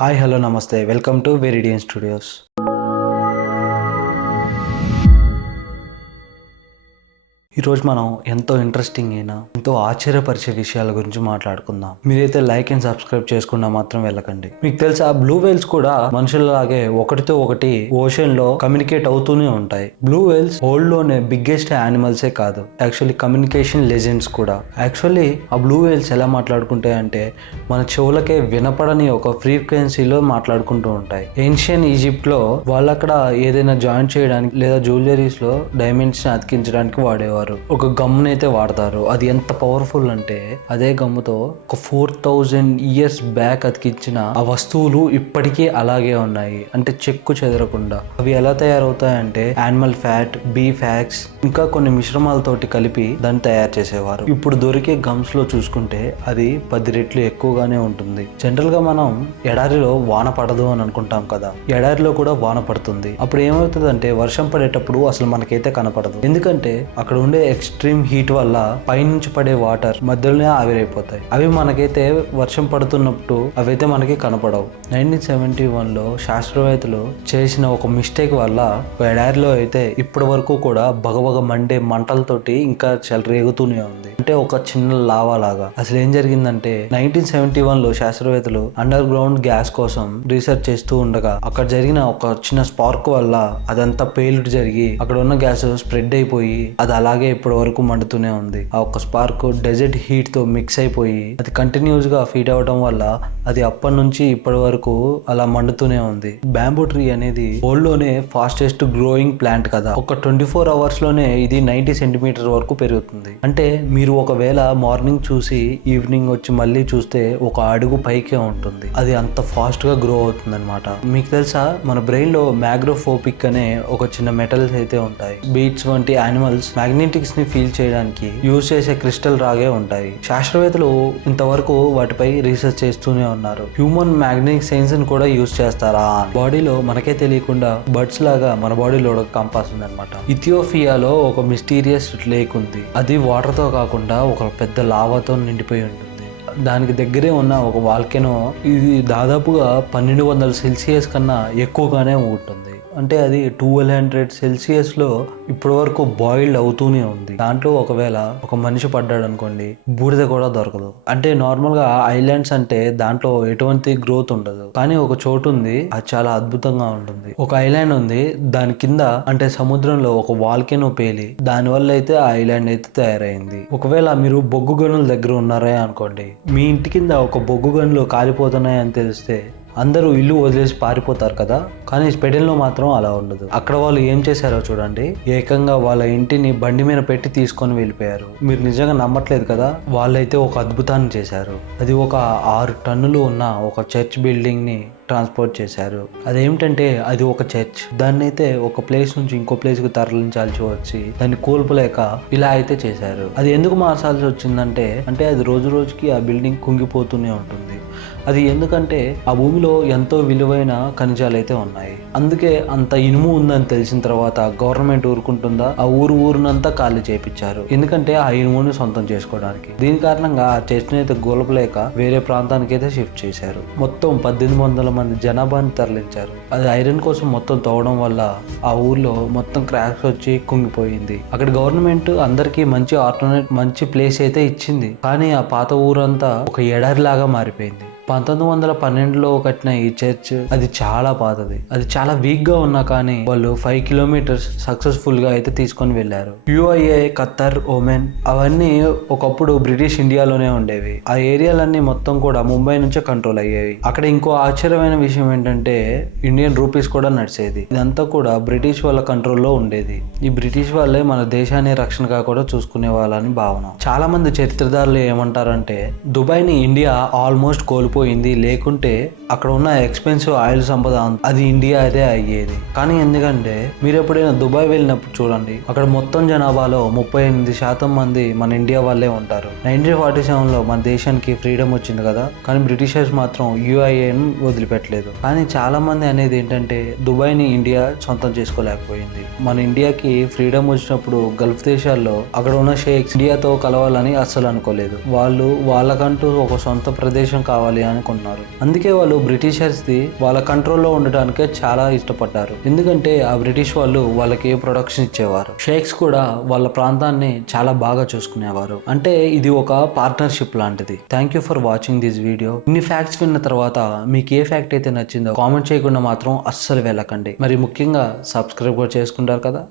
Hi hello నమస్తే welcome to వెరిడియన్ studios. ఈరోజు మనం ఎంతో ఇంట్రెస్టింగ్ అయినా ఎంతో ఆశ్చర్యపరిచే విషయాల గురించి మాట్లాడుకుందాం. మీరైతే లైక్ అండ్ సబ్స్క్రైబ్ చేసుకున్నా మాత్రం వెళ్ళకండి. మీకు తెలుసా, బ్లూ వేల్స్ కూడా మనుషులలాగే ఒకటితో ఒకటి ఓషన్ లో కమ్యూనికేట్ అవుతూనే ఉంటాయి. బ్లూ వేల్స్ వరల్డ్ లోనే బిగ్గెస్ట్ యానిమల్సే కాదు, యాక్చువల్లీ కమ్యూనికేషన్ లెజెండ్స్ కూడా. యాక్చువల్లీ ఆ బ్లూ వేల్స్ ఎలా మాట్లాడుకుంటాయంటే మన చెవులకే వినపడని ఒక ఫ్రీక్వెన్సీలో మాట్లాడుకుంటూ ఉంటాయి. ఏన్షియన్ ఈజిప్ట్ లో వాళ్ళు అక్కడ ఏదైనా జాయిన్ చేయడానికి లేదా జ్యువెలరీస్ లో డైమండ్స్ ని అతికించడానికి వాడేవారు. ఒక గమ్ముని అయితే వాడతారు. అది ఎంత పవర్ఫుల్ అంటే అదే గమ్ముతో ఒక 4000 ఇయర్స్ బ్యాక్ అతికించిన ఆ వస్తువులు ఇప్పటికీ అలాగే ఉన్నాయి, అంటే చెక్కు చెదరకుండా. అవి ఎలా తయారవుతాయంటే యానిమల్ ఫ్యాట్, బీ ఫ్యాక్స్ ఇంకా కొన్ని మిశ్రమాలతోటి కలిపి దాన్ని తయారు చేసేవారు. ఇప్పుడు దొరికే గమ్స్ లో చూసుకుంటే అది 10 రెట్లు ఎక్కువగానే ఉంటుంది. జనరల్ గా మనం ఎడారిలో వాన పడదు అని అనుకుంటాం కదా, ఎడారిలో కూడా వాన పడుతుంది. అప్పుడు ఏమవుతుందంటే వర్షం పడేటప్పుడు అసలు మనకైతే కనపడదు. ఎందుకంటే అక్కడ ఉండే ఎక్స్ట్రీమ్ హీట్ వల్ల పైనుంచి పడే వాటర్ మధ్యలోనే ఆవిరైపోతాయి. అవి మనకైతే వర్షం పడుతున్నప్పుడు అవైతే మనకి కనపడవు. 1971 లో శాస్త్రవేత్తలు చేసిన ఒక మిస్టేక్ వల్ల ఎడారిలో అయితే ఇప్పటి వరకు కూడా బగబగ మండే మంటలతోటి ఇంకా రేగుతూనే ఉంది, అంటే ఒక చిన్న లావా లాగా. అసలు ఏం జరిగిందంటే 1971 లో శాస్త్రవేత్తలు అండర్ గ్రౌండ్ గ్యాస్ కోసం రీసెర్చ్ చేస్తూ ఉండగా అక్కడ జరిగిన ఒక చిన్న స్పార్క్ వల్ల అదంతా పేలుడు జరిగి అక్కడ ఉన్న గ్యాస్ స్ప్రెడ్ అయిపోయి అది అలాగే ఇప్పటి వరకు మండుతూనే ఉంది. ఆ ఒక్క స్పార్క్ డెజర్ట్ హీట్ తో మిక్స్ అయిపోయి అది కంటిన్యూస్ గా ఫీడ్ అవడం వల్ల అది అప్పటి నుంచి ఇప్పటి వరకు అలా మండుతూనే ఉంది. బ్యాంబూ ట్రీ అనేది వరల్డ్ లోనే ఫాస్టెస్ట్ గ్రోయింగ్ ప్లాంట్ కదా. ఒక 24 అవర్స్ లోనే ఇది 90 సెంటీమీటర్ వరకు పెరుగుతుంది. అంటే మీరు ఒకవేళ మార్నింగ్ చూసి ఈవినింగ్ వచ్చి మళ్ళీ చూస్తే ఒక అడుగు పైకే ఉంటుంది. అది అంత ఫాస్ట్ గా గ్రో అవుతుంది అనమాట. మీకు తెలుసా, మన బ్రెయిన్ లో మ్యాగ్రోఫోపిక్ అనే ఒక చిన్న మెటల్స్ అయితే ఉంటాయి. బీట్స్ వంటి యానిమల్స్ మ్యాగ్నెటిక్స్ ని ఫీల్ చేయడానికి యూజ్ చేసే క్రిస్టల్ రాగే ఉంటాయి. శాస్త్రవేత్తలు ఇంతవరకు వాటిపై రీసెర్చ్ చేస్తూనే ఉన్నారు. హ్యూమన్ మ్యాగ్నెటిక్ సైన్స్ ని కూడా యూజ్ చేస్తారా? బాడీలో మనకే తెలియకుండా బర్డ్స్ లాగా మన బాడీలో ఒక కంపాస్ ఉంది అనమాట. ఇథియోపియాలో ఒక మిస్టీరియస్ లేక్ ఉంది. అది వాటర్ తో కాకుండా ఒక పెద్ద లావాతో నిండిపోయి ఉంటుంది. దానికి దగ్గరే ఉన్న ఒక వాల్కెనో ఇది దాదాపుగా 1200 సెల్సియస్ కన్నా ఎక్కువగానే ఉంటుంది. అంటే అది 1200 సెల్సియస్ లో ఇప్పటి వరకు బాయిల్డ్ అవుతూనే ఉంది. దాంట్లో ఒకవేళ ఒక మనిషి పడ్డాడు అనుకోండి, బూడిద కూడా దొరకదు. అంటే నార్మల్ గా ఐలాండ్స్ అంటే దాంట్లో ఎటువంటి గ్రోత్ ఉండదు, కానీ ఒక చోటు ఉంది, అది చాలా అద్భుతంగా ఉంటుంది. ఒక ఐలాండ్ ఉంది, దాని కింద అంటే సముద్రంలో ఒక వాల్కెనో పేలి దాని వల్ల అయితే ఆ ఐలాండ్ అయితే తయారైంది. ఒకవేళ మీరు బొగ్గు గనుల దగ్గర ఉన్నారే అనుకోండి, మీ ఇంటి కింద ఒక బొగ్గు గనులు కాలిపోతున్నాయి అని తెలిస్తే అందరూ ఇల్లు వదిలేసి పారిపోతారు కదా, కానీ స్పెడెన్లో మాత్రం అలా ఉండదు. అక్కడ వాళ్ళు ఏం చేశారో చూడండి, ఏకంగా వాళ్ళ ఇంటిని బండి మీద పెట్టి తీసుకొని వెళ్ళిపోయారు. మీరు నిజంగా నమ్మట్లేదు కదా, వాళ్ళైతే ఒక అద్భుతాన్ని చేశారు. అది ఒక 6 టన్నులు ఉన్న ఒక చర్చ్ బిల్డింగ్ ని ట్రాన్స్పోర్ట్ చేశారు. అదేమిటంటే అది ఒక చర్చ్, దాన్ని అయితే ఒక ప్లేస్ నుంచి ఇంకో ప్లేస్ కు తరలించాల్సి వచ్చి దాన్ని కోల్పోలేక ఇలా అయితే చేశారు. అది ఎందుకు మార్చాల్సి వచ్చిందంటే అది రోజు రోజుకి ఆ బిల్డింగ్ కుంగిపోతూనే ఉంటుంది. అది ఎందుకంటే ఆ భూమిలో ఎంతో విలువైన ఖనిజాలు అయితే ఉన్నాయి. అందుకే అంత ఇనుము ఉందని తెలిసిన తర్వాత గవర్నమెంట్ ఊరుకుంటుందా? ఆ ఊరునంతా ఖాళీ చేయించారు, ఎందుకంటే ఆ ఇనుముని సొంతం చేసుకోవడానికి. దీని కారణంగా ఆ చర్చిని అయితే గోల్పలేక వేరే ప్రాంతానికి అయితే షిఫ్ట్ చేశారు. మొత్తం 1800 మంది జనాభాని తరలించారు. అది ఐరన్ కోసం మొత్తం తవ్వడం వల్ల ఆ ఊర్లో మొత్తం క్రాక్స్ వచ్చి కుంగిపోయింది. అక్కడ గవర్నమెంట్ అందరికీ మంచి ఆల్టర్నేట్ మంచి ప్లేస్ అయితే ఇచ్చింది, కానీ ఆ పాత ఊరంతా ఒక ఎడారి లాగా మారిపోయింది. 1912లో కట్టిన ఈ చర్చ్ అది చాలా పాతది. అది చాలా వీక్ గా ఉన్నా కానీ వాళ్ళు 5 కిలోమీటర్స్ సక్సెస్ఫుల్ గా అయితే తీసుకొని వెళ్లారు. యుఐఏ, ఖత్తర్, ఒమెన్ అవన్నీ ఒకప్పుడు బ్రిటిష్ ఇండియాలోనే ఉండేవి. ఆ ఏరియాలన్నీ మొత్తం కూడా ముంబై నుంచే కంట్రోల్ అయ్యేవి. అక్కడ ఇంకో ఆశ్చర్యమైన విషయం ఏంటంటే ఇండియన్ రూపీస్ కూడా నడిచేది. ఇదంతా కూడా బ్రిటిష్ వాళ్ళ కంట్రోల్లో ఉండేది. ఈ బ్రిటిష్ వాళ్ళే మన దేశాన్ని రక్షణగా కూడా చూసుకునే వాళ్ళని భావన. చాలా మంది చరిత్రదారులు ఏమంటారంటే దుబాయ్ ని ఇండియా ఆల్మోస్ట్ కోల్పోయింది, లేకుంటే అక్కడ ఉన్న ఎక్స్పెన్సివ్ ఆయిల్ సంపద అది ఇండియా అదే అయ్యేది. కానీ ఎందుకంటే మీరు ఎప్పుడైనా దుబాయ్ వెళ్ళినప్పుడు చూడండి, అక్కడ మొత్తం జనాభాలో 38% మంది మన ఇండియా వాళ్ళే ఉంటారు. 1947లో మన దేశానికి ఫ్రీడమ్ వచ్చింది కదా, కానీ బ్రిటిషర్స్ మాత్రం యుఐఏను వదిలిపెట్టలేదు. కానీ చాలా మంది అనేది ఏంటంటే దుబాయ్ ని ఇండియా సొంతం చేసుకోలేకపోయింది. మన ఇండియాకి ఫ్రీడమ్ వచ్చినప్పుడు గల్ఫ్ దేశాల్లో అక్కడ ఉన్న షేక్స్ ఇండియాతో కలవాలని అస్సలు అనుకోలేదు. వాళ్ళు వాళ్ళకంటూ ఒక సొంత ప్రదేశం కావాలి అనుకున్నారు. అందుకే వాళ్ళు బ్రిటిషర్స్ ది వాళ్ళ కంట్రోల్లో ఉండడానికే చాలా ఇష్టపడ్డారు. ఎందుకంటే ఆ బ్రిటిష్ వాళ్ళు వాళ్ళకి ప్రొడక్షన్ ఇచ్చేవారు. షేక్స్ కూడా వాళ్ళ ప్రాంతాన్ని చాలా బాగా చూసుకునేవారు. అంటే ఇది ఒక పార్ట్నర్షిప్ లాంటిది. Thank you for watching this video. ఇన్ని ఫ్యాక్ట్స్ విన్న తర్వాత మీకు ఏ ఫ్యాక్ట్ అయితే నచ్చిందో కామెంట్ చేయకుండా మాత్రం అస్సలు వెళ్ళకండి. మరి ముఖ్యంగా సబ్స్క్రైబ్ కూడా చేసుకుంటారు కదా.